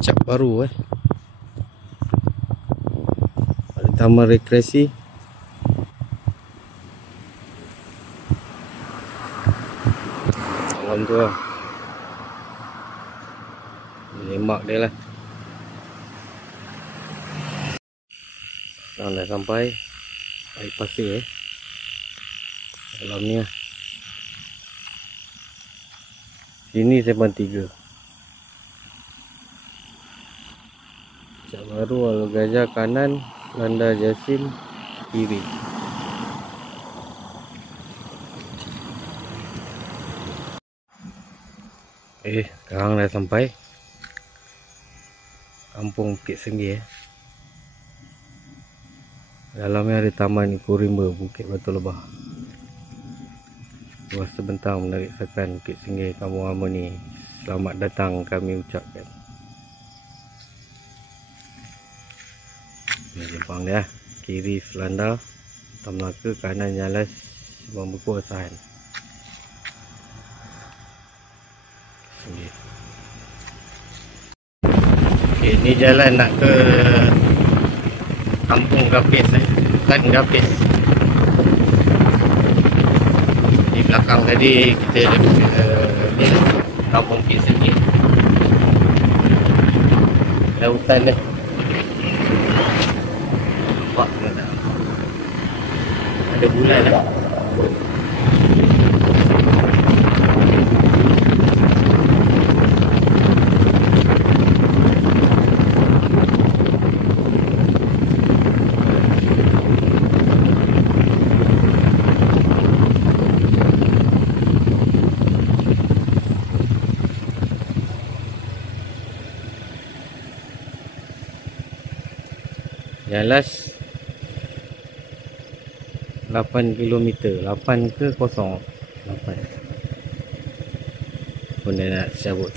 Cap baru ada taman rekreasi. Malam tu lah lemak dia lah. Sekarang dah sampai air pasir dalam ni lah. Sini Sembang 3. Cap baru Alor Gajah kanan, Landar Jasin kiri. Sekarang dah sampai Kampung Bukit Senggih. Dalamnya ada Taman Ekorimba Bukit Batu Lebah. Luas terbentang menarik sakan Bukit Senggih Kampung Harmoni. Selamat datang kami ucapkan. Ini simpang dia. Kiri Selandar, Tam Melaka, kanan Nyalas, Sembang Beku Asahan. Ini jalan nak ke Kampung Gapis, Kan Gapis. Di belakang tadi kita ni Kampung Bukit Senggih. Ada hutan dia. Nampak ke tak? Ada bulan dah. Jalas 8 km. 8 ke 0? 8 pun dah nak cabut.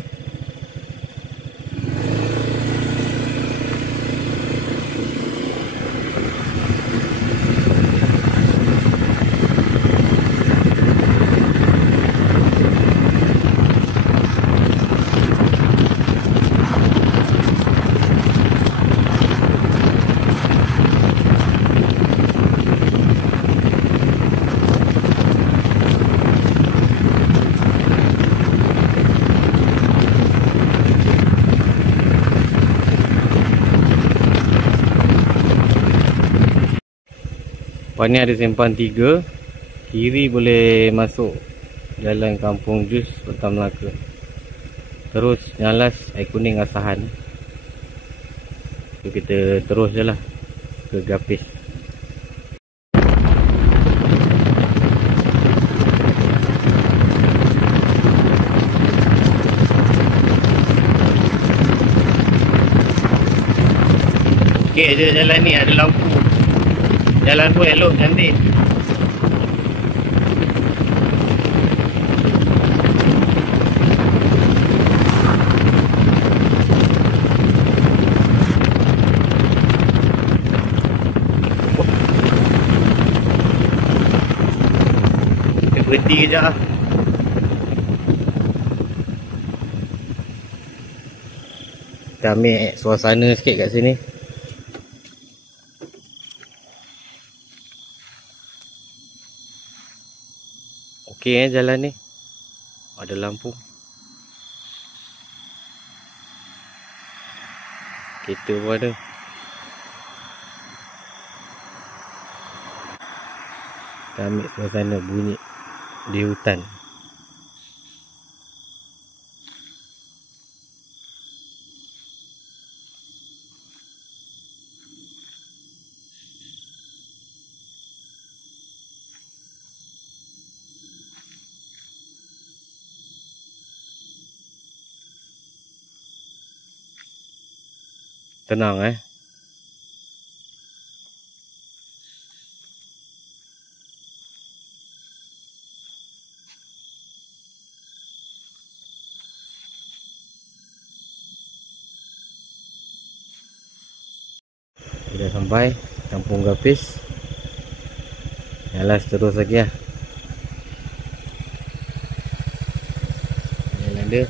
Depan ni ada Sembang 3. Kiri boleh masuk jalan Kampung Jus Tam Melaka. Terus Nyalas Air Kuning Asahan. So, kita terus je lah ke Gapis. Okey je jalan ni, ada lampu. Jalan pun elok, cantik. Kita berhenti kejap lah. Kita ambil suasana sikit kat sini. Okey jalan ni. Ada lampu. Kereta pun ada. Kita ambil suasana bunyi di hutan. Tenang Sudah sampai Kampung Gapis. Nyalas terus lagi lah. Jalan dia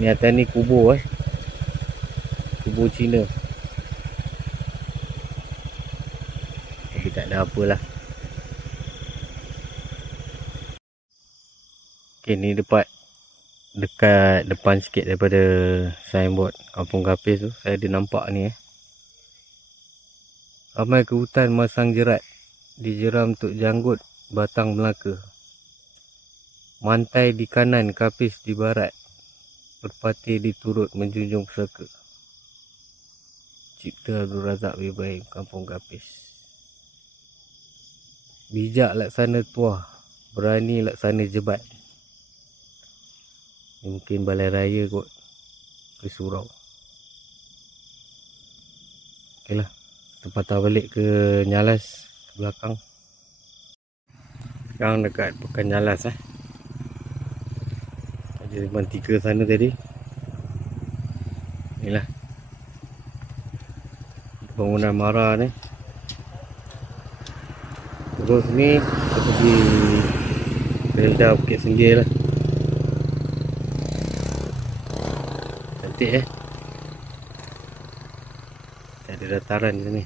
Ni atas ni kubur kubur Cina. Tapi tak ada apalah. Okay, ni dekat depan sikit daripada signboard Kampung Gapis tu. Saya ada nampak ni ramai ke hutan masang jerat. Dijeram Tok Janggut Batang Melaka. Mantai di kanan, Kapis di barat. Berpati diturut menjunjung pusaka. Cipta Abdul Razak Ibrahim, Kampung Gapis. Bijak laksana tuah, berani laksana jebat. Ni mungkin balai raya kot ke surau. Ok lah, kita patah balik ke Nyalas, ke belakang. Sekarang dekat Pekan Nyalas Ada Rimban 3 sana tadi. Inilah bangunan Mara ni. Terus ni kita pergi Felda Bukit Senggih lah. Cantik ada dataran di sini.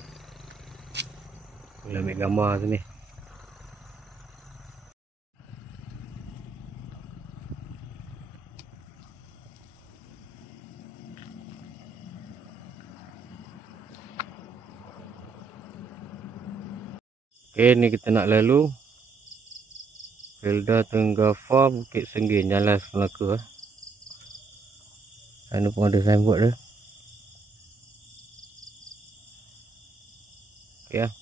Boleh ambil gambar sini. Okay, ni kita nak lalu Felda Tenggafar Bukit Senggih, Nyalas, Melaka. Sana pun ada signboard dia. Okay lah.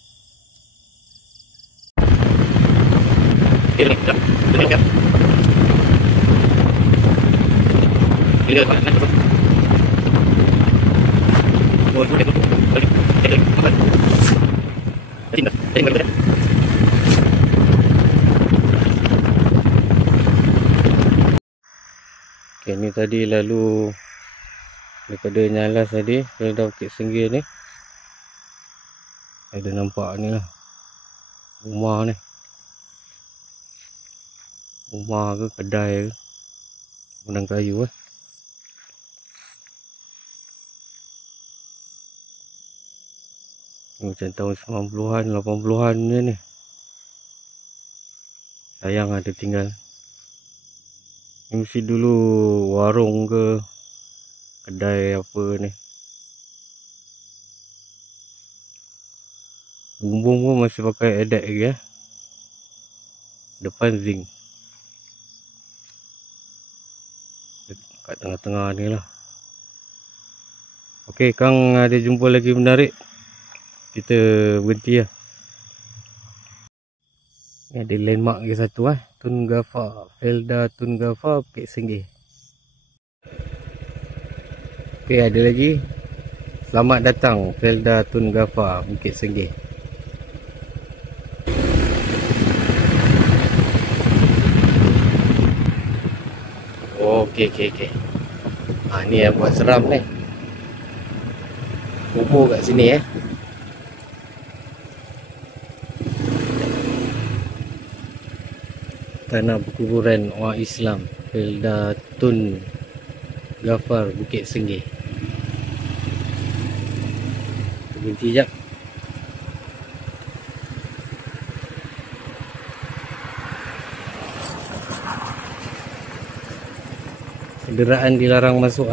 Okay, ni tadi lalu daripada Nyalas tadi Felda Bukit Senggih ni. Ada nampak ni lah rumah ni. Rumah ke kedai ke, bangunan kayu Macam tahun 90-an, 80-an ni. Sayang ada tinggal. Ni mesti dulu warung ke kedai apa ni. Bumbung pun masih pakai adak lagi Depan zinc. Kat tengah-tengah ni lah. Okey, Kang ada jumpa lagi menarik. Kita berhenti lah. Ni ada landmark lagi satu Tunggafar, Felda Tunggafar Bukit Senggih. Okey, ada lagi. Selamat datang Felda Tunggafar Bukit Senggih. Okey. Ni yang buat seram ni. Kubur kat sini Tanah perkuburan orang Islam Felda Tunggafar Bukit Senggih. Berhenti sekejap. Kenderaan dilarang masuk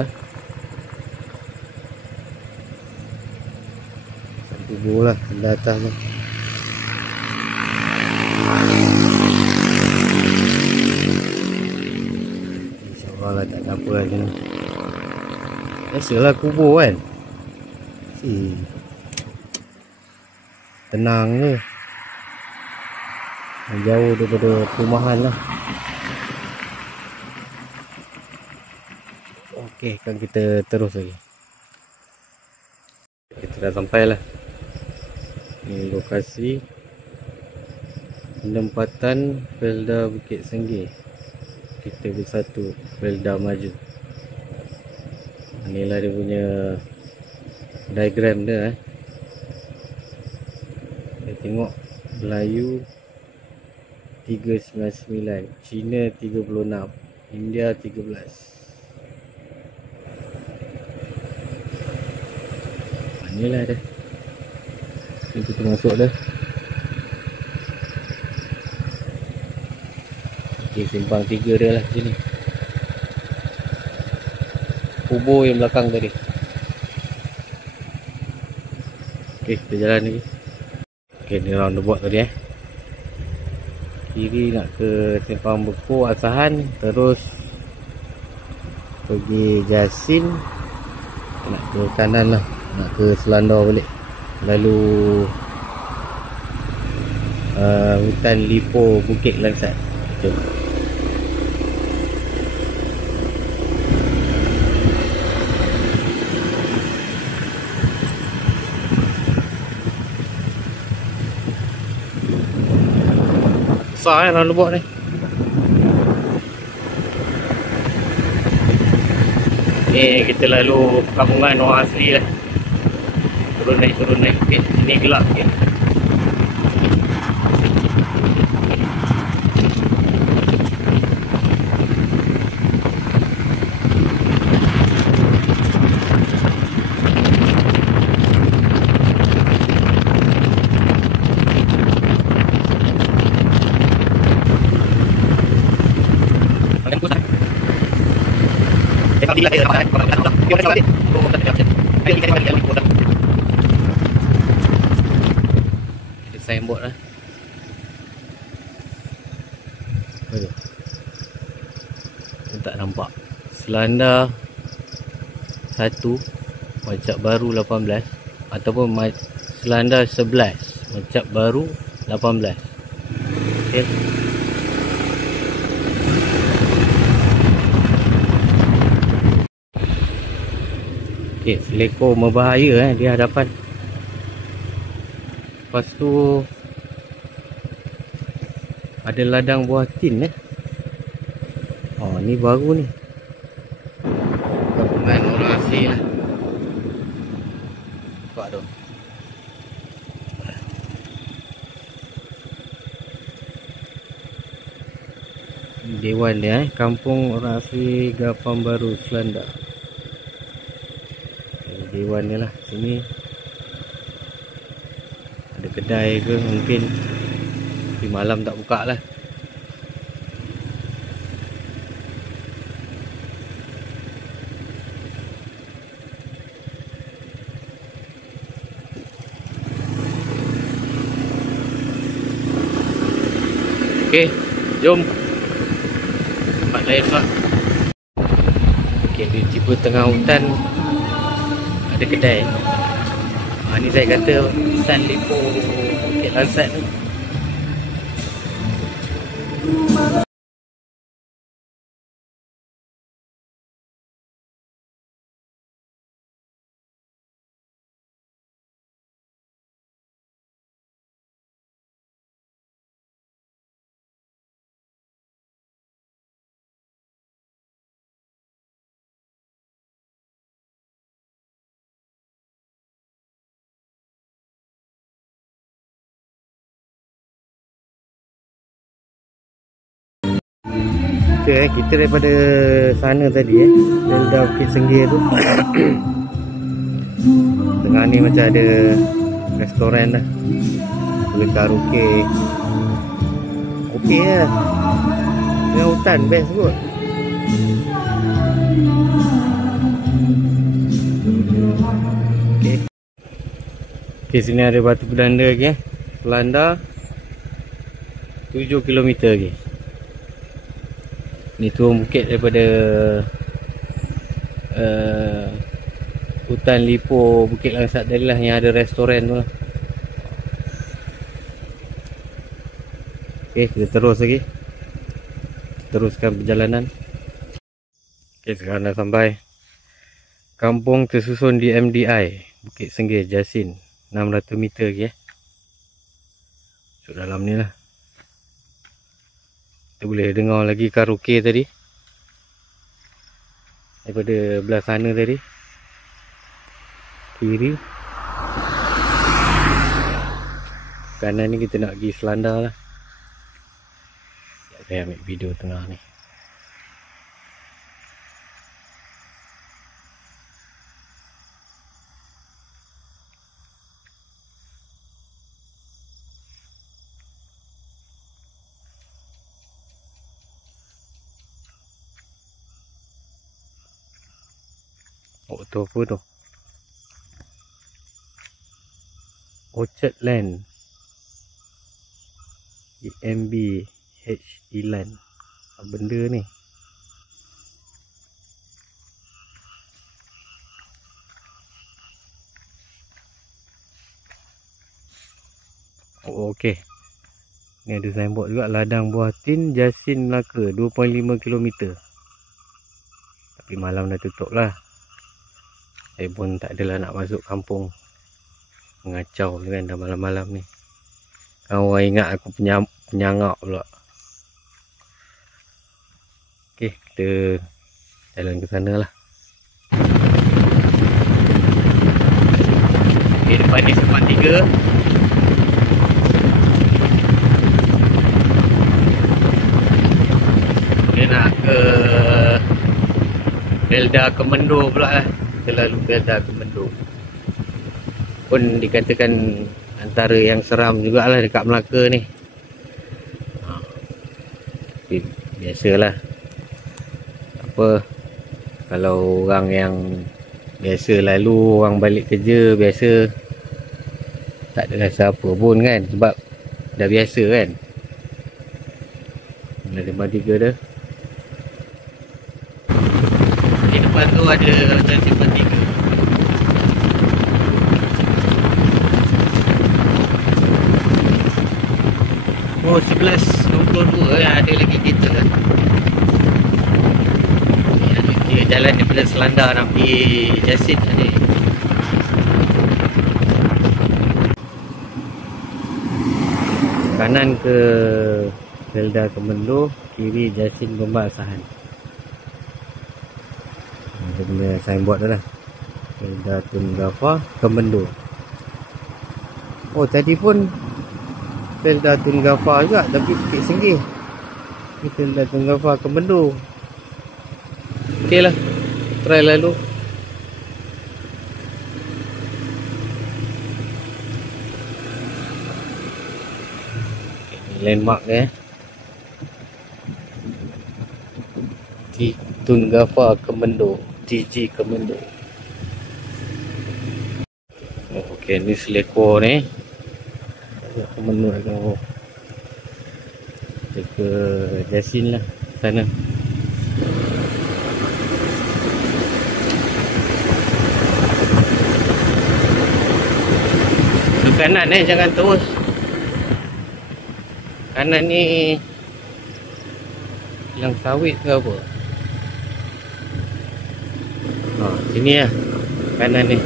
kubur lah di atas tu. InsyaAllah lah tak ada apa lagi ni. Biasalah kubur kan. Tenang je. Jauh daripada perumahan lah. Okey, kan kita terus lagi. Kita dah sampai lah. Ini lokasi penempatan Felda Bukit Senggih. Kita bersatu Felda Maju. Inilah dia punya diagram dia Kita tengok Melayu 399, Cina 36, India 13. Inilah dia. Ni kita masuk dah. Okey, simpang 3 dia lah sini. Kubur yang belakang tadi. Okey, kita jalan lagi. Okey, ni roundabout tadi Kiri nak ke simpang Beku Asahan, terus pergi Jasin, nak ke kanan lah, nak ke Selanda balik, lalu hutan Lipo Bukit Langsat. Jom. Besar roundabout ni. Ni kita lalu kampungan orang asli lah. Turun naik sikit. Sini gelap sikit. Ada signboard lah. Aduh, tak nampak. Selanda 1 Macap Baru 18 ataupun Selanda 11 Macap Baru 18. Okay. Okay, selekor berbahaya di hadapan. Lepas tu ada ladang buah tin Oh, ni baru ni. Kampungan orang asli lah. Nampak tu. Dewan dia Kampung Orang Asli Gapam Baru Selanda. Dewan ni lah. Sini ada kedai ke mungkin, tapi malam tak buka lah. Okey, jom tempat lain lah. Okey, di tiba tengah hutan ada kedai. Ni saya kata hutan Lipo Bukit Langsat tu. Kita daripada sana tadi dari Bukit Senggir tu. Tengah ni macam ada restoran dah, boleh karaoke. Okey lah, tengah hutan best kot. Okey, sini ada batu pedanda lagi Selanda 7 km lagi. Ni turun bukit daripada hutan Lipo Bukit Langsat tadi lah, yang ada restoran tu lah. Okey, kita terus lagi, teruskan perjalanan. Okey, sekarang dah sampai kampung tersusun di MDI Bukit Senggir Jasin, 600 meter lagi masuk dalam ni lah. Kita boleh dengar lagi karaoke tadi daripada belah sana tadi. Kiri kanan ni kita nak pergi Selanda lah. Saya ambil video tengah ni. Oh tu apa tu? Orchard Land EMB HE Land. Apa benda ni? Oh okey. Ni ada signboard juga, ladang buah tin Jasin Melaka 2.5 km. Tapi malam dah tutup lah. Saya pun tak adalah nak masuk kampung. Mengacau kan dah malam-malam ni. Kan orang ingat aku penyangak pula. Okey, kita jalan ke sana lah. Okey, depan ni Simpang 3. Nak ke Felda Kemendo pula lah. Kita lalu Felda Kemendo. Pun dikatakan antara yang seram jugalah dekat Melaka ni. Tapi biasalah. Apa, kalau orang yang biasa lalu, orang balik kerja biasa, tak ada rasa apa pun kan. Sebab dah biasa kan. Ada Simpang 3 dah. Depan tu ada Hotel Simpang 3. Oh 11.22 ada lagi kita kan. Dia jalan daripada Selanda nak pergi Jasin tadi. Kanan ke Felda Kemendo, kiri Jasin Gombak Asahan. Dia punya signboard tu lah, Felda Tun Gafar Kemendo. Oh tadi pun Felda Tun Gafar juga, tapi Bukit Senggih. Ni Felda Tun Gafar Kemendo. Okey lah, try lalu. Landmark dia Tun Gafar Kemendo, TG Kemendo. Oh, okey, ni selekor ni. Kemendo lagi. Oh. Kita ke Jasin lah sana. Ke kanan jangan terus. Kanan ni hilang sawit ke apa? Sini lah kanan ni.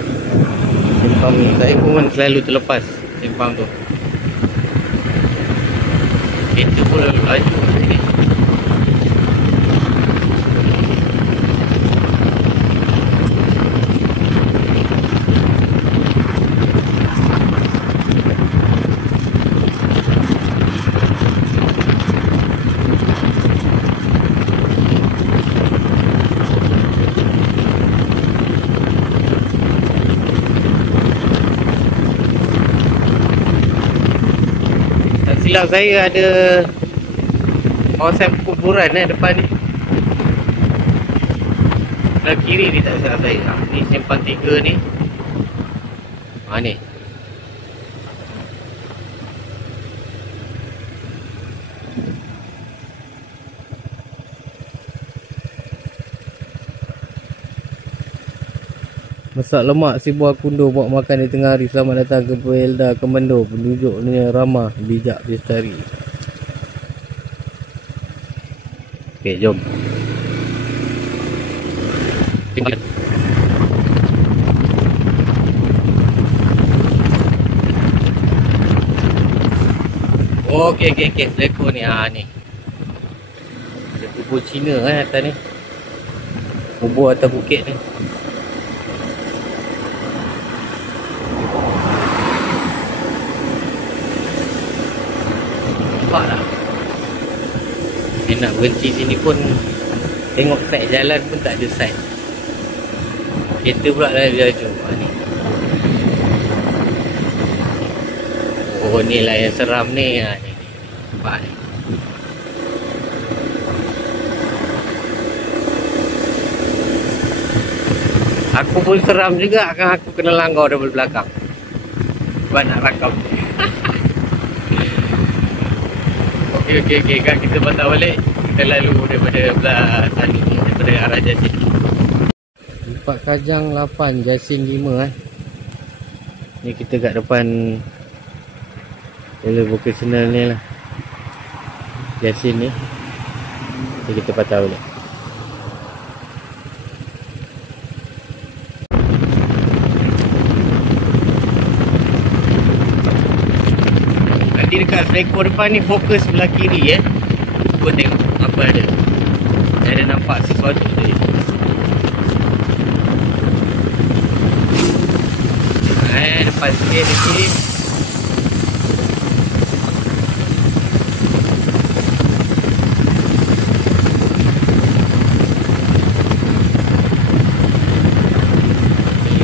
Simpang ni saya pun selalu terlepas simpang tu. Kereta pun lalu laju sini. Silap saya ada kawasan kuburan depan ni. Sebelah kiri ni tak silap saya. Ni Simpang 3 ni. Ni. Masak lemak si buah kundur buat makan di tengah hari. Selamat datang ke Felda Kemendo. Penduduknya ramah, bijak, lestari. Okey, jom. Okey. Selekor ni. Ni. Ada kubur Cina atas ni. Kubur atas bukit ni. Lah. Dia nak berhenti sini pun tengok side jalan pun tak ada side. Kereta pula dah laju. Ni. Oh ni lah yang seram ni. Ni. Nampak ni. Aku pun seram juga kan, aku kena langgar dari belakang sebab nak rakam. Okey kan, kita patah balik. Kita lalu daripada belah sana, daripada arah Jasin. 4 Kajang 8 Jasin 5 Ni kita kat depan trailer vocational ni lah, Jasin ni. Jadi kita patah balik. Nanti dekat selekor depan ni fokus belah kiri Cuba tengok apa ada. Saya ada nampak sesuatu tadi. Depan sikit sikit.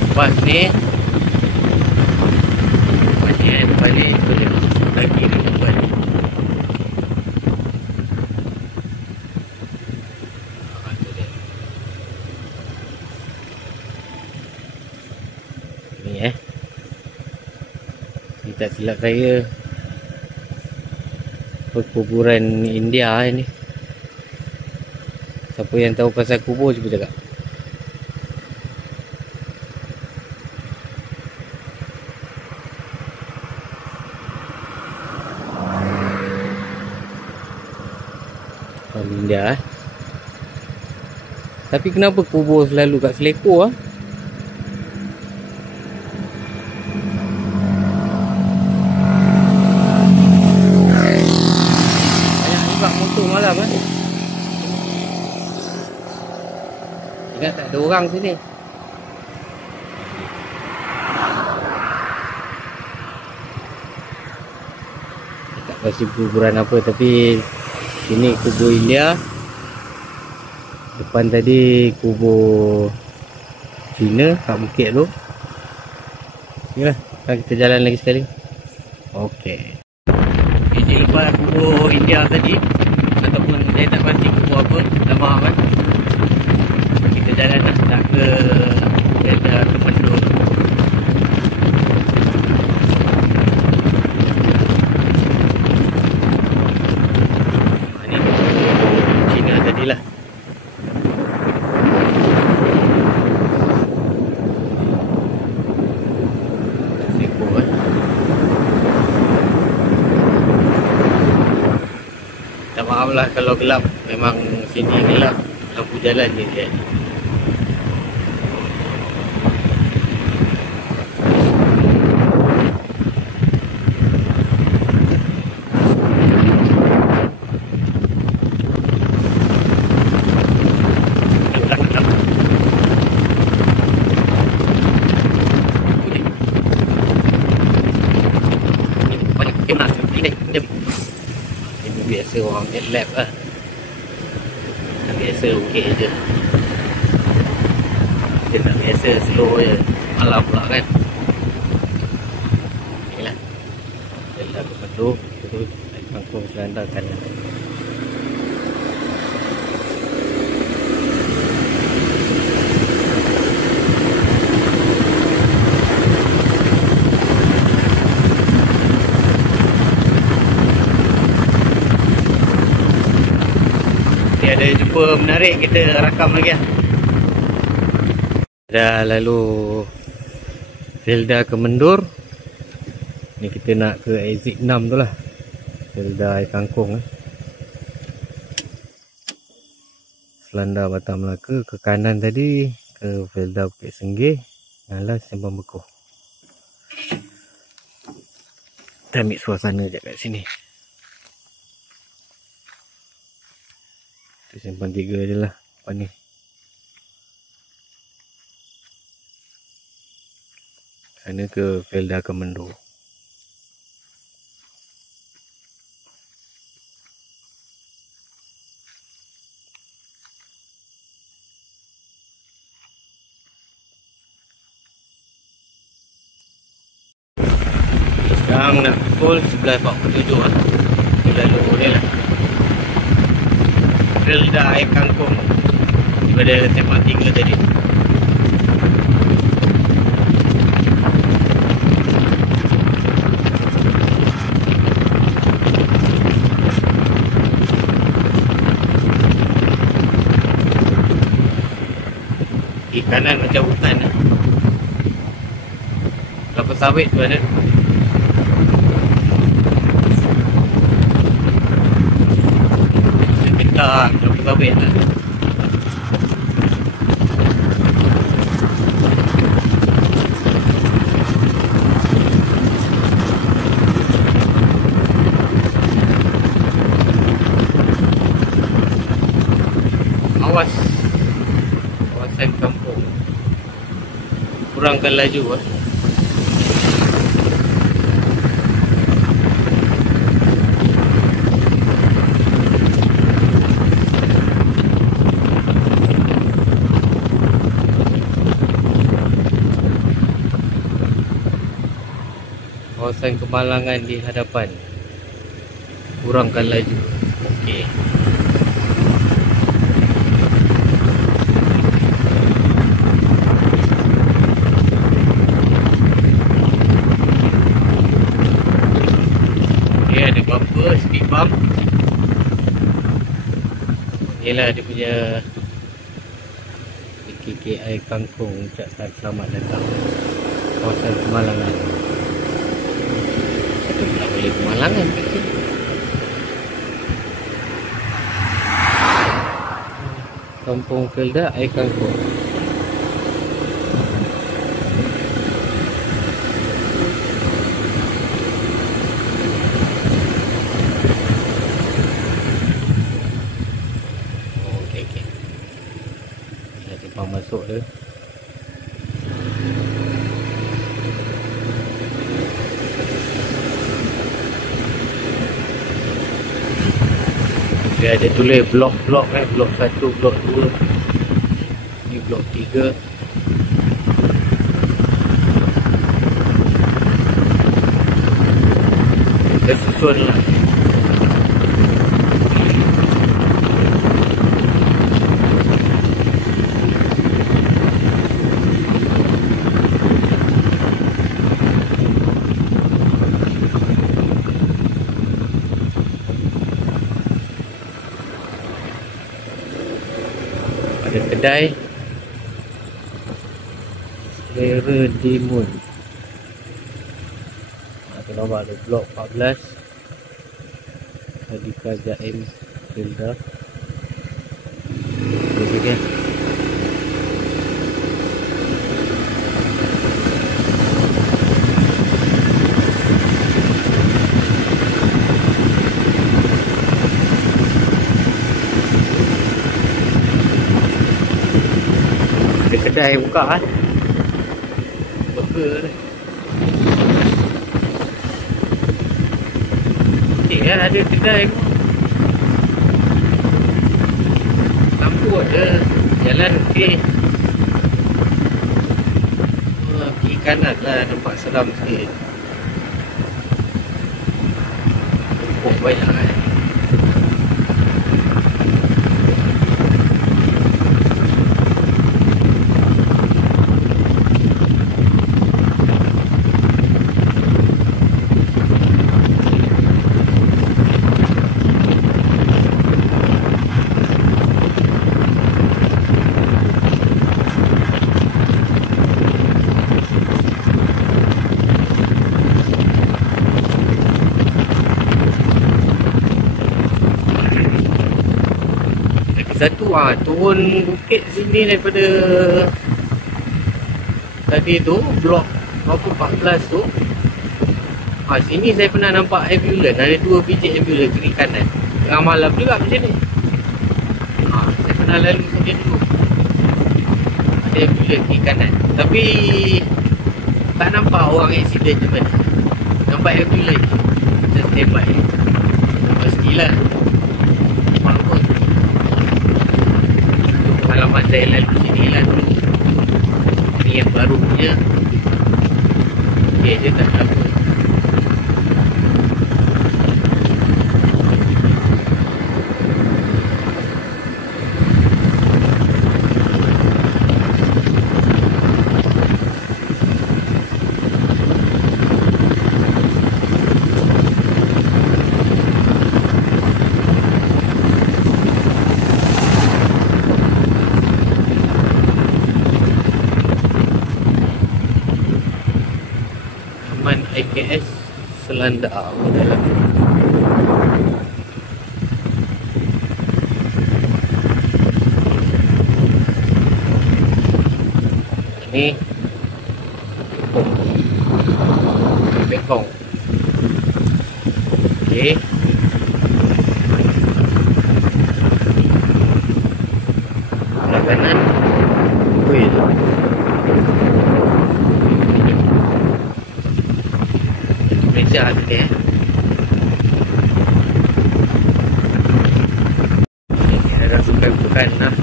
Lepas ni depan ni lagi depan ni. Ni ni tak silap saya perkuburan India ni. Siapa yang tahu pasal kubur cuba cakap. India Tapi kenapa kubur selalu kat selekor Banyak juga motor malam Ingat tak ada orang sini. Tak pasti kuburan apa, tapi ini kubur India. Depan tadi kubur Cina kat bukit tu. Yalah, kita jalan lagi sekali. Okey. Ini lepas kubur India tadi, ataupun saya tak pasti kubur apa, tak faham Kita jalan nak ke kereta ke Pendul. Lah. Tak faham lah kalau gelap. Memang sini gelap, lampu jalan je dia. Ini biasa orang lab lah. Biasa okey je. Kita nak biasa slow je. Malam pula kan. Inilah. Jalan ke Pendul. Terus naik Kangkung Selanda kanan. Ada jumpa menarik, kita rakam lagi lah. Dah lalu Felda ke Mendur. Ni kita nak ke exit 6 tu lah, Felda Air Kangkung Selanda Batam Melaka. Ke kanan tadi ke Felda Bukit Senggih, Ngalas Sembang Bekoh. Kita ambil suasana je kat sini. Simpan 3 je lah depan ni. Sana ke Felda ke Mendur. Sekarang nak pukul 11.47 lah. Kita lalu ni lah Felda Air Kangkung daripada Sembang 3 tadi. Kanan macam hutan lah. Kelapa sawit tu ada. Sekitar kelapa sawit lah. Awas kawasan kampung, kurangkan laju lah. Kawasan kemalangan di hadapan, kurangkan laju. Okey. Ada bumper, speed bump. Inilah dia punya KKI Kangkung ucapkan selamat datang kawasan kemalangan. Siapa pula boleh kemalangan kat sini? Kampung Felda Air Kangkung. Masuk dia. Dia ada tulis blok-blok blok 1, blok 2. Ni blok 3. Dia susun lah. Ada kedai Selera Dimun. Ada nombor ada blok 14 Hadika Jaim Felda. Okey. Kedai buka kan. Burger ni. Okey kan, ada kedai pun. Lampu ada, jalan okey. Kiri kanan lah nampak seram sikit. Rumput banyak kan. Satu turun bukit sini daripada tadi tu blok berapa 14 tu. Sini saya pernah nampak ambulans, ada 2 biji ambulans kiri kanan. Tengah malam juga macam ni. Saya pernah lalu sini dulu. Ada ambulans kiri kanan. Tapi tak nampak orang accident macam mana. Nampak ambulans macam standby. Pastilah walaupun pengalaman saya lalu sini lah dulu. Ni yang baru punya. Okey je tak apa. AKS Selanda dalam. Ini Bengkong. Okey. Sebelah kanan kuil. Malaysia sini Ini ada bukan lah,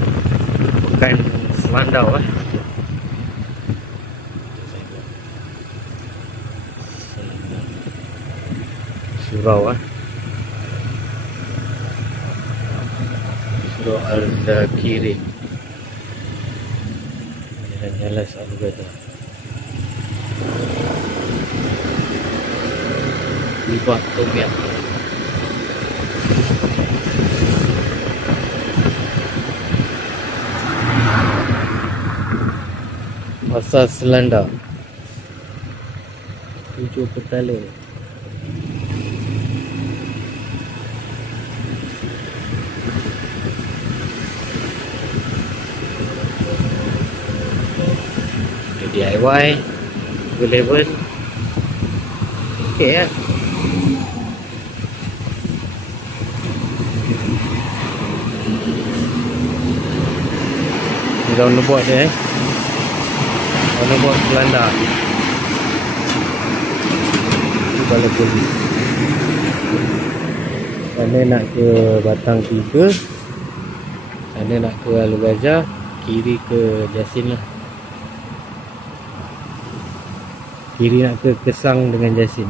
bukan Selandau lah. Surau lah, Surau Al-Zakiri. Jalan-jalan selalu kata Libak Tomiak. Pasar Selanda 7 Petala. DIY level okey ya. Daun lebok dia daun lebok Selanda. Ini balai polis. Sana nak ke Batang 3, sana nak ke Alor Gajah, kiri ke Jasin lah. Kiri nak ke Kesang dengan Jasin.